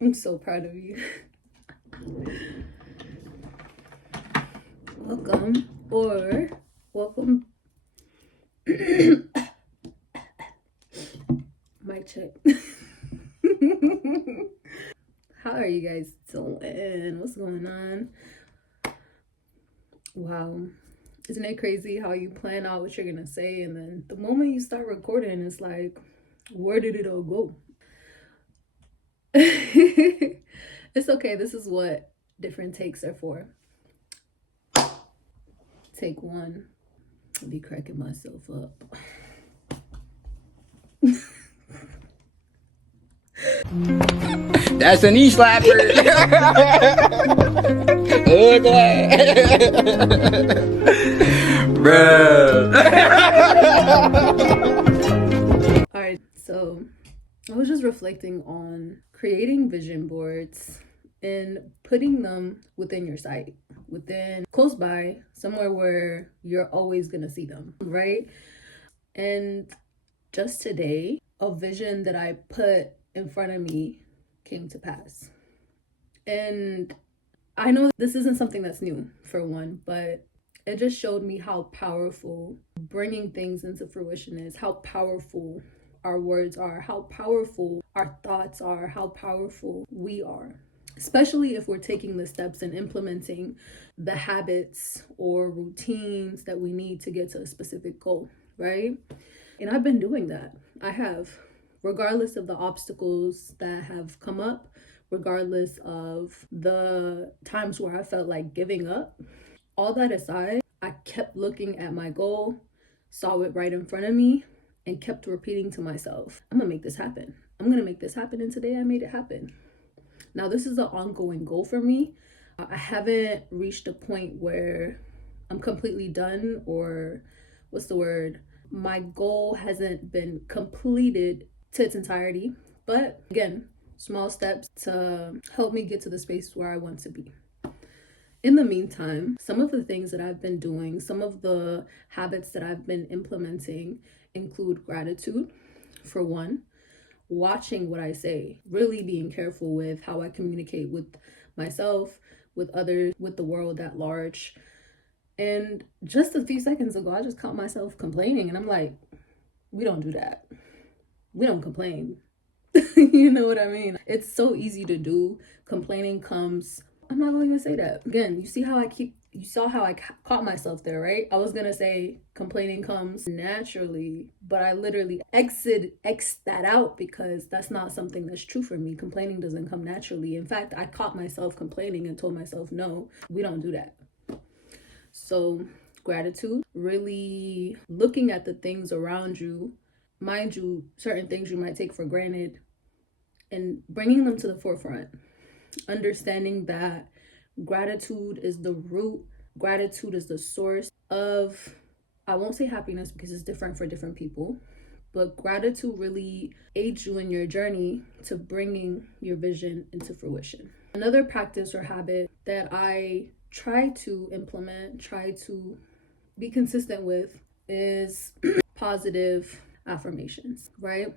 I'm so proud of you. Welcome or welcome. Mic check. How are you guys doing? What's going on? Wow. Isn't it crazy how you plan out what you're gonna say and then the moment you start recording, it's like, where did it all go? It's okay. This is what different takes are for. Take one. I'll be cracking myself up. That's a knee slapper. Bro. All right, so I was just reflecting on creating vision boards and putting them within your sight, within close by, somewhere where you're always gonna see them, right? And just today, a vision that I put in front of me came to pass. And I know this isn't something that's new, for one, but it just showed me how powerful bringing things into fruition is, how powerful our words are, how powerful our thoughts are, how powerful we are. Especially if we're taking the steps and implementing the habits or routines that we need to get to a specific goal, right? And I've been doing that. I have, regardless of the obstacles that have come up, regardless of the times where I felt like giving up. All that aside, I kept looking at my goal, saw it right in front of me, and kept repeating to myself, I'm gonna make this happen. I'm gonna make this happen. And today I made it happen. Now, this is an ongoing goal for me. I haven't reached a point where I'm completely done, or what's the word? My goal hasn't been completed to its entirety. But again, small steps to help me get to the space where I want to be. In the meantime, some of the things that I've been doing, some of the habits that I've been implementing include gratitude, for one, watching what I say, really being careful with how I communicate with myself, with others, with the world at large. And just a few seconds ago, I just caught myself complaining, and I'm like, we don't do that. We don't complain. You know what I mean? It's so easy to do. Complaining comes, I'm not going to even say that. Again, you saw how I caught myself there, right? I was going to say complaining comes naturally, but I literally X that out because that's not something that's true for me. Complaining doesn't come naturally. In fact, I caught myself complaining and told myself, no, we don't do that. So gratitude, really looking at the things around you, mind you, certain things you might take for granted, and bringing them to the forefront. Understanding that gratitude is the root, gratitude is the source of, I won't say happiness because it's different for different people, but gratitude really aids you in your journey to bringing your vision into fruition. Another practice or habit that I try to implement, try to be consistent with is positive affirmations, right?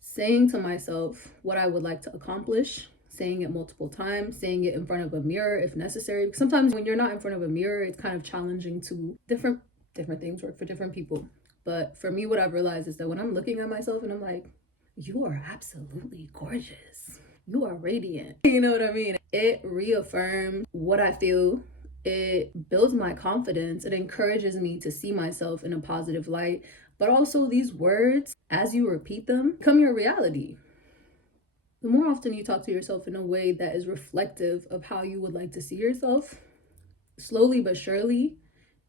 Saying to myself what I would like to accomplish, saying it multiple times, saying it in front of a mirror if necessary. Sometimes when you're not in front of a mirror, it's kind of challenging to different things work for different people. But for me, what I've realized is that when I'm looking at myself and I'm like, you are absolutely gorgeous. You are radiant. You know what I mean? It reaffirms what I feel. It builds my confidence. It encourages me to see myself in a positive light. But also these words, as you repeat them, become your reality. The more often you talk to yourself in a way that is reflective of how you would like to see yourself, slowly but surely,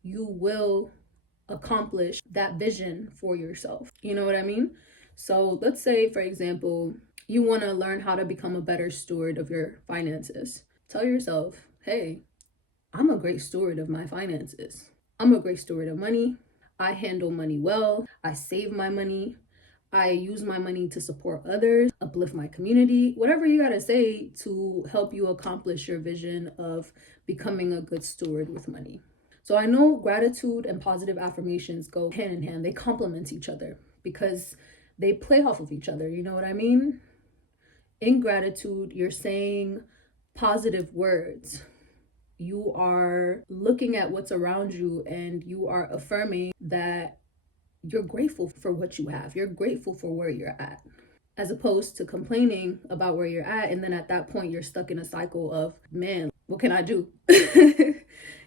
you will accomplish that vision for yourself. You know what I mean? So let's say, for example, you want to learn how to become a better steward of your finances. Tell yourself, hey, I'm a great steward of my finances. I'm a great steward of money. I handle money well. I save my money. I use my money to support others, uplift my community, whatever you gotta say to help you accomplish your vision of becoming a good steward with money. So I know gratitude and positive affirmations go hand in hand. They complement each other because they play off of each other. You know what I mean? In gratitude, you're saying positive words. You are looking at what's around you and you are affirming that you're grateful for what you have. You're grateful for where you're at, as opposed to complaining about where you're at. And then at that point, you're stuck in a cycle of, man, what can I do?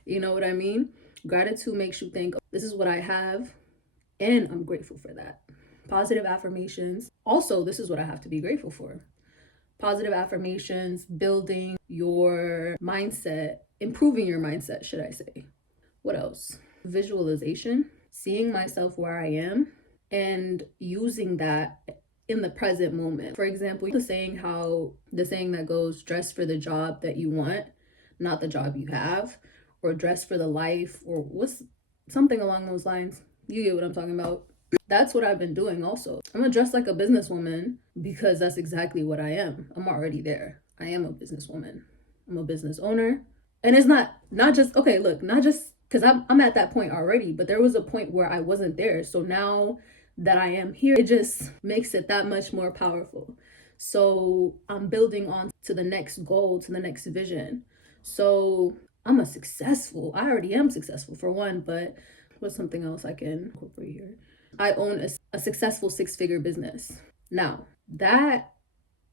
You know what I mean? Gratitude makes you think, this is what I have, and I'm grateful for that. Positive affirmations. Also, this is what I have to be grateful for. Positive affirmations, building your mindset, improving your mindset, should I say. What else? Visualization, seeing myself where I am and using that in the present moment. For example, the saying that goes, dress for the job that you want, not the job you have, or dress for the life, or what's something along those lines. You get what I'm talking about. That's what I've been doing also. I'm gonna dress like a businesswoman because that's exactly what I am. I'm already there. I am a businesswoman. I'm a business owner. And it's not just, okay, look, not just because I'm at that point already, but there was a point where I wasn't there. So now that I am here, it just makes it that much more powerful. So I'm building on to the next goal, to the next vision. So I already am successful for one, but what's something else I can incorporate here? I own a successful 6-figure business. Now, that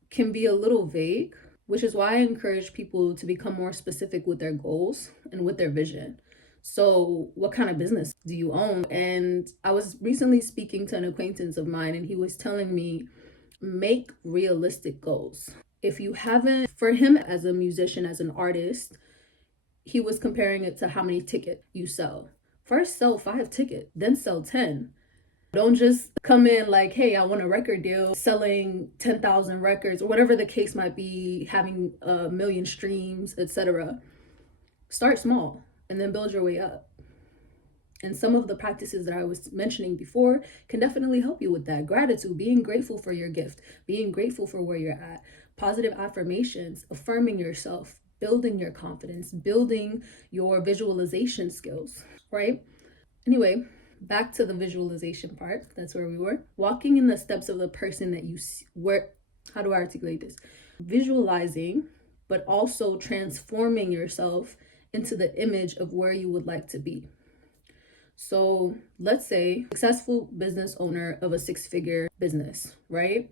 can be a little vague, which is why I encourage people to become more specific with their goals and with their vision. So what kind of business do you own? And I was recently speaking to an acquaintance of mine, and he was telling me, make realistic goals. If you haven't, for him as a musician, as an artist, he was comparing it to how many tickets you sell. First sell 5 tickets, then sell 10. Don't just come in like, hey, I want a record deal, selling 10,000 records, or whatever the case might be, having a million streams, etc. Start small and then build your way up. And some of the practices that I was mentioning before can definitely help you with that. Gratitude, being grateful for your gift, being grateful for where you're at. Positive affirmations, affirming yourself, building your confidence, building your visualization skills, right? Anyway, back to the visualization part. That's where we were. Walking in the steps of the person that you were. How do I articulate this? Visualizing, but also transforming yourself into the image of where you would like to be. So let's say successful business owner of a 6-figure business, right?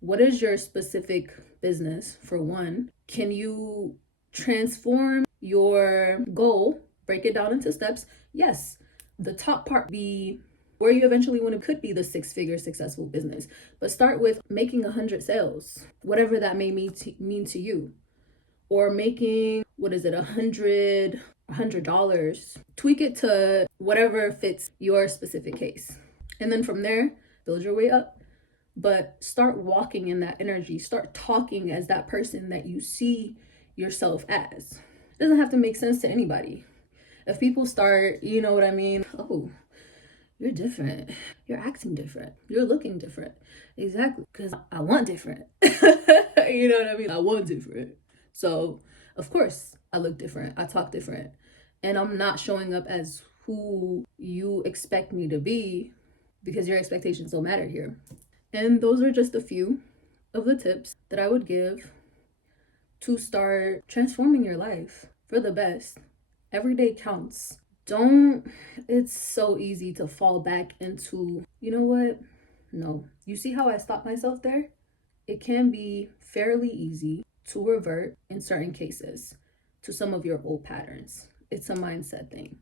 What is your specific business? For one, can you transform your goal, break it down into steps? Yes. The top part be where you eventually could be the 6-figure successful business, but start with making 100 sales, whatever that may mean to you, or making, $100. Tweak it to whatever fits your specific case. And then from there, build your way up, but start walking in that energy. Start talking as that person that you see yourself as. It doesn't have to make sense to anybody. If people start, you know what I mean? Oh, you're different. You're acting different. You're looking different. Exactly. Because I want different. You know what I mean? I want different. So, of course, I look different. I talk different. And I'm not showing up as who you expect me to be, because your expectations don't matter here. And those are just a few of the tips that I would give to start transforming your life for the best. Every day counts. It's so easy to fall back into, you know what? No. You see how I stopped myself there? It can be fairly easy to revert in certain cases to some of your old patterns. It's a mindset thing.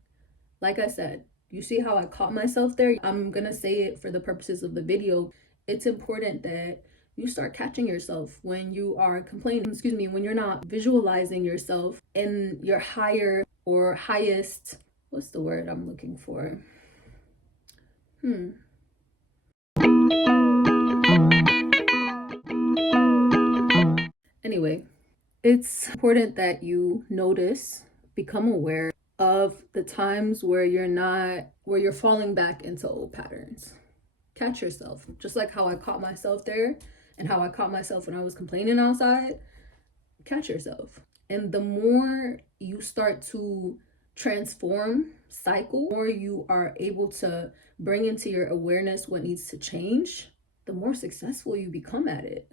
Like I said, you see how I caught myself there? I'm gonna say it for the purposes of the video. It's important that you start catching yourself when you are when you're not visualizing yourself in your higher or highest, what's the word I'm looking for? Anyway, it's important that you notice, become aware of the times where you're falling back into old patterns. Catch yourself, just like how I caught myself there and how I caught myself when I was complaining outside. Catch yourself. And the more you start to transform cycle, or you are able to bring into your awareness what needs to change, the more successful you become at it.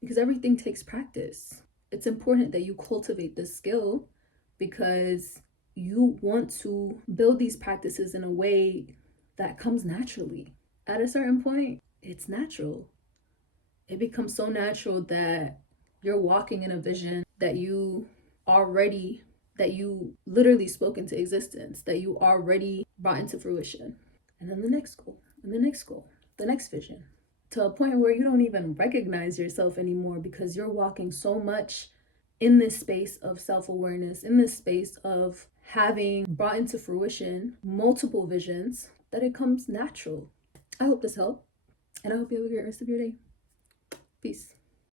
because everything takes practice. It's important that you cultivate this skill because you want to build these practices in a way that comes naturally. At a certain point, it's natural. It becomes so natural that you're walking in a vision that you literally spoke into existence, that you already brought into fruition. And then the next goal, and the next goal, the next vision, to a point where you don't even recognize yourself anymore because you're walking so much in this space of self-awareness, in this space of having brought into fruition multiple visions, that it comes natural. I hope this helped, and I hope you have a great rest of your day. Peace.